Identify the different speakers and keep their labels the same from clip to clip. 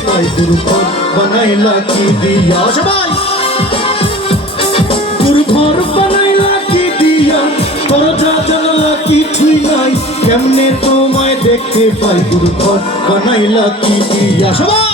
Speaker 1: পাই গুরু ঘর বানাইলা কি দিয়া সবাই গুরু ঘর বানাইলা কি দিয়া দরজা জানালা কিছুই নাই কেমনে তোমায় দেখতে পাই গুরু ঘর বানাইলা কি দিয়া সবাই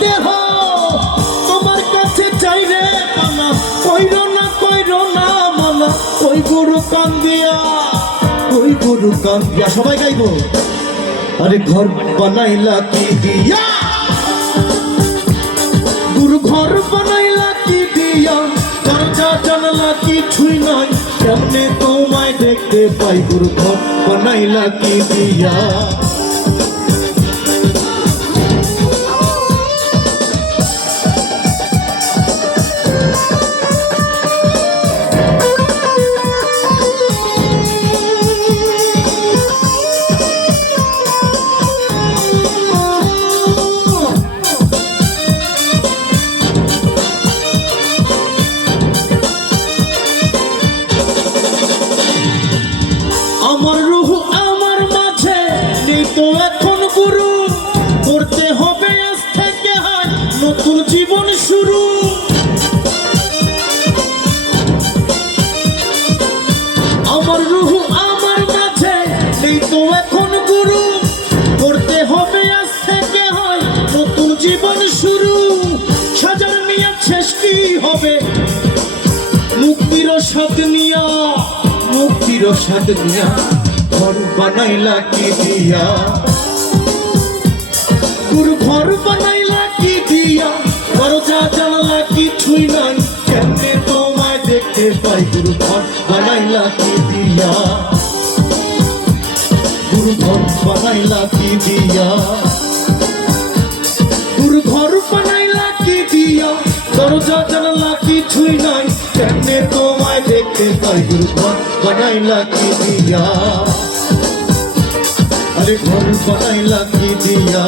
Speaker 1: দেহ সবাই গাইবো। আরে ঘর বানাইলা কি দিয়া? গুরু ঘর বানাইলা কি দিয়া? দরজা, জানালা কিছুই নাই। কেমনে তোমায় দেখতে পাই? গুরু ঘর বানাইলা কি দিয়া? নতুন জীবন শুরু। আমার রুহ আমার মাঝে নেই তো এখন গুরু। করতে হবে আজ থেকে হয় নতুন জীবন শুরু। সাজার মিয়া শেষ কি হবে? মুক্তির স্বাদ নিয়া, মুক্তির স্বাদ নিয়া, ঘর বানাইলা কি দিয়া? ঘর বানাইলা কেমনে তোমায় দেখতে পাই গুরু ঘর বানাইলা কি দিয়া? গুরু ঘর বানাইলা কি দিয়া? তোর ঘর বানাইলা কি দিয়া? দরজা, জানালা কিছুই নাই, কেমনে তোমায় দেখতে পাই গুরু ঘর বানাইলা কি দিয়া? আরে ঘর বানাইলা কি দিয়া?